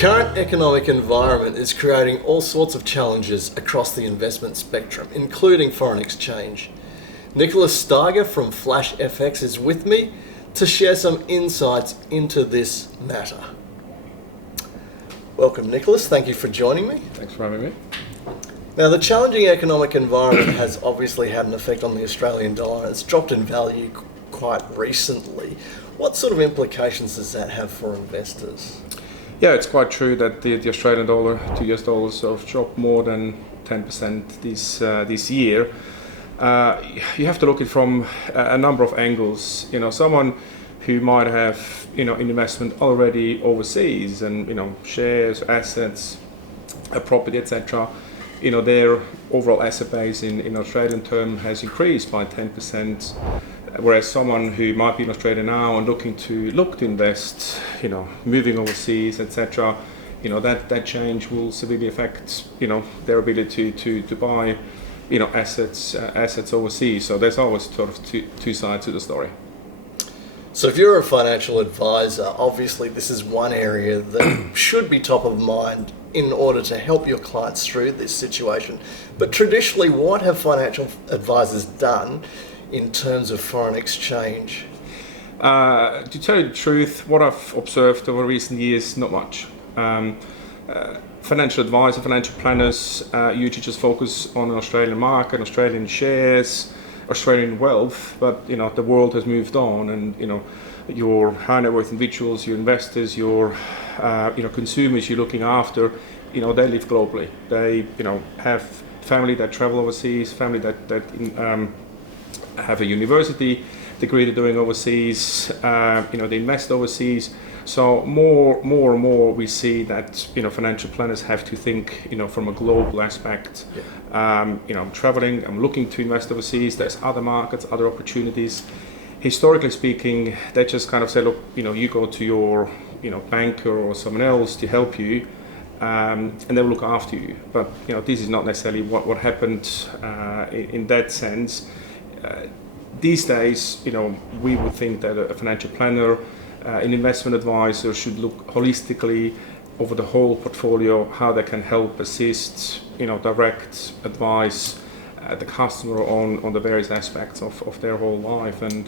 current economic environment is creating all sorts of challenges across the investment spectrum, including foreign exchange. Nicolas Steiger from Flash FX is with me to share some insights into this matter. Welcome, Nicolas. Thank you for joining me. Thanks for having me. Now, the challenging economic environment has obviously had an effect on the Australian dollar. It's dropped in value quite recently. What sort of implications does that have for investors? Yeah, it's quite true that the Australian dollar to US dollars have dropped more than 10% this year. You have to look at it from a number of angles. Someone who might have an investment already overseas and shares, assets, a property, etc. Their overall asset base in Australian term has increased by 10%. Whereas someone who might be in Australia now and look to invest, moving overseas, etc., that change will severely affect, their ability to buy, assets overseas. So there's always sort of two sides to the story. So if you're a financial advisor, obviously this is one area that should be top of mind in order to help your clients through this situation. But traditionally, what have financial advisors done in terms of foreign exchange? To tell you the truth, what I've observed over recent years, not much. Financial advisors, financial planners usually just focus on an Australian market, Australian shares, Australian wealth, but the world has moved on, and your high net worth individuals, your investors, your consumers you're looking after, they live globally. They have family that travel overseas, family that have a university degree they're doing overseas, they invest overseas. So more and more we see that financial planners have to think from a global aspect. Yeah. I'm traveling, I'm looking to invest overseas, there's other markets, other opportunities. Historically speaking, they just kind of say, look, you go to your banker or someone else to help you, and they'll look after you. But this is not necessarily what happened in that sense. These days, we would think that a financial planner, an investment advisor should look holistically over the whole portfolio, how they can help assist, direct advice the customer on the various aspects of their whole life and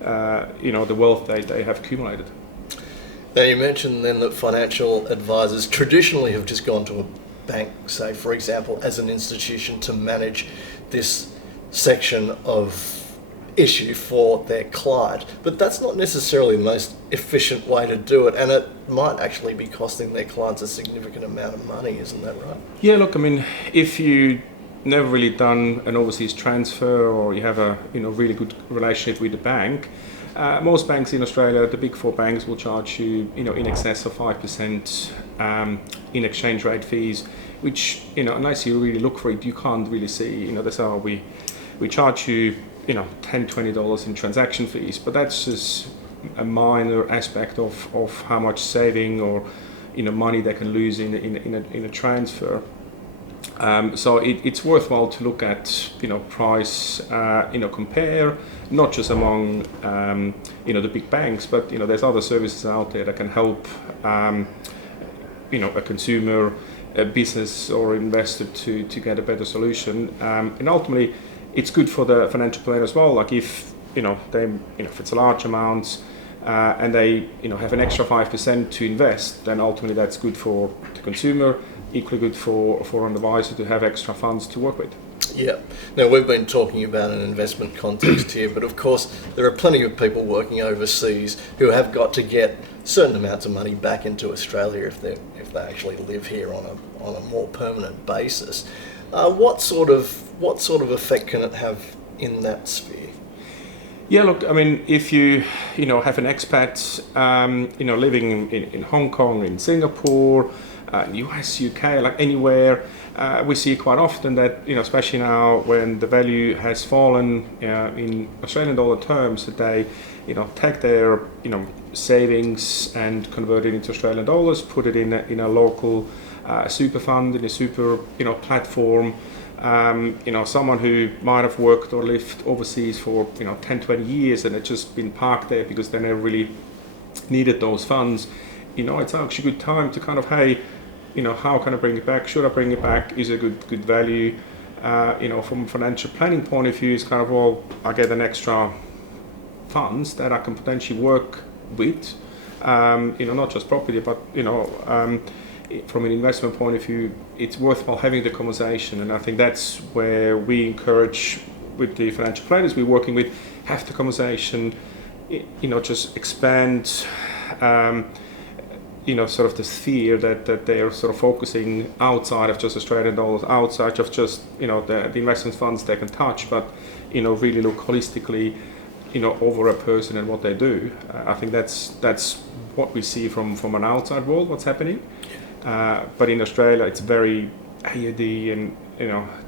the wealth they have accumulated. Now, you mentioned then that financial advisors traditionally have just gone to a bank, say for example, as an institution to manage this section of issue for their client, but that's not necessarily the most efficient way to do it, and it might actually be costing their clients a significant amount of money, isn't that right? Yeah, look, if you never really done an overseas transfer or you have a really good relationship with the bank, most banks in Australia, the big four banks, will charge you in excess of 5% in exchange rate fees, which unless you really look for it, you can't really see. That's how we charge you $10-20 in transaction fees, but that's just a minor aspect of how much saving or money they can lose in a transfer. So it's worthwhile to look at price, compare not just among the big banks, but there's other services out there that can help a consumer, a business or investor to get a better solution, and ultimately it's good for the financial planner as well. Like if if it's a large amount and they have an extra 5% to invest, then ultimately that's good for the consumer, equally good for an advisor to have extra funds to work with. Yeah. Now, we've been talking about an investment context here, but of course there are plenty of people working overseas who have got to get certain amounts of money back into Australia if they actually live here on a more permanent basis. What sort of effect can it have in that sphere? Yeah, look, if you have an expat, living in Hong Kong, in Singapore, US, UK, like anywhere, we see quite often that especially now when the value has fallen in Australian dollar terms, that they take their savings and convert it into Australian dollars, put it in a local super fund, in a super platform. Someone who might have worked or lived overseas for 10-20 years and had just been parked there because they never really needed those funds, it's actually a good time to kind of, hey, how can I bring it back? Should I bring it back? Is it good value? From a financial planning point of view, it's kind of, well, I get an extra funds that I can potentially work with, not just property, but, from an investment point of view, it's worthwhile having the conversation. And I think that's where we encourage with the financial planners we're working with, have the conversation, just expand, sort of the sphere that they are sort of focusing outside of just Australian dollars, outside of just, the investment funds they can touch, but, really look holistically, over a person and what they do. I think that's what we see from an outside world, what's happening. But in Australia, it's very AUD and,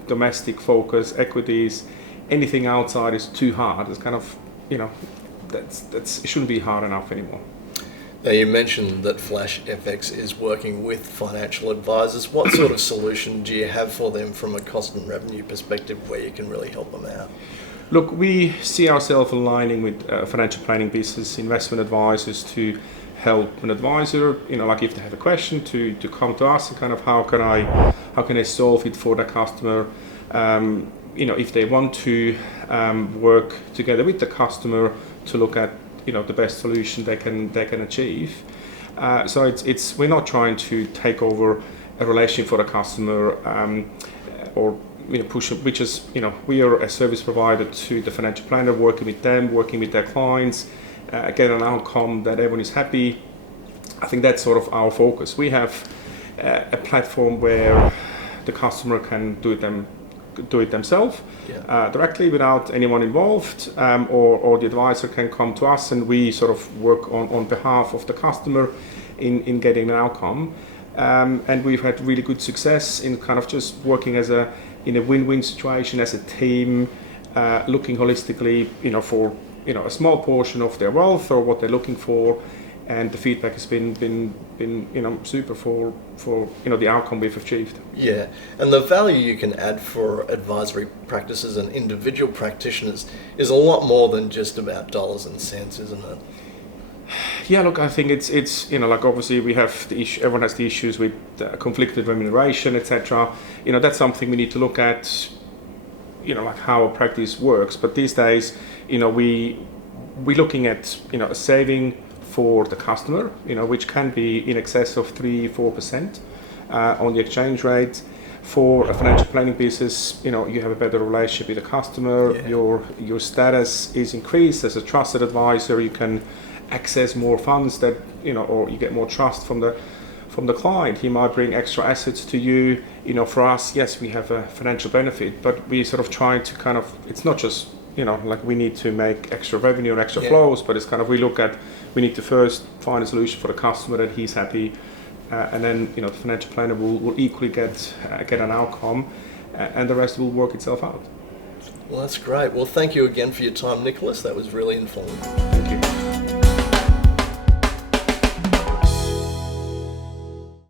domestic focus, equities. Anything outside is too hard. It's kind of, it shouldn't be hard enough anymore. Now, you mentioned that Flash FX is working with financial advisors. What sort of solution do you have for them from a cost and revenue perspective where you can really help them out? Look, we see ourselves aligning with financial planning business, investment advisors to help an advisor, like if they have a question to come to us and kind of how can I solve it for the customer. If they want to work together with the customer to look at the best solution they can achieve. So we're not trying to take over a relationship for the customer or push it, which is we are a service provider to the financial planner, working with them, working with their clients, get an outcome that everyone is happy. I think that's sort of our focus. We have a platform where the customer can do it themselves directly without anyone involved, or the advisor can come to us and we sort of work on behalf of the customer in getting an outcome. And we've had really good success in kind of just working in a win-win situation as a team, looking holistically, for a small portion of their wealth or what they're looking for, and the feedback has been super for the outcome we've achieved. Yeah, and the value you can add for advisory practices and individual practitioners is a lot more than just about dollars and cents, isn't it? Yeah, look, I think it's like obviously we have the issue. Everyone has the issues with conflicted remuneration, etc. That's something we need to look at. Like how a practice works. But these days, we're looking at a saving for the customer, which can be in excess of 3-4% on the exchange rate. For a financial planning business, you have a better relationship with the customer. Yeah. Your status is increased as a trusted advisor. You can access more funds that or you get more trust from the client. He might bring extra assets to you. For us, yes, we have a financial benefit, but we sort of try to kind of, it's not just like we need to make extra revenue and extra flows, but it's kind of we need to first find a solution for the customer that he's happy, and then the financial planner will equally get an outcome, and the rest will work itself out. Well, that's great. Well, thank you again for your time, Nicholas. That was really informative.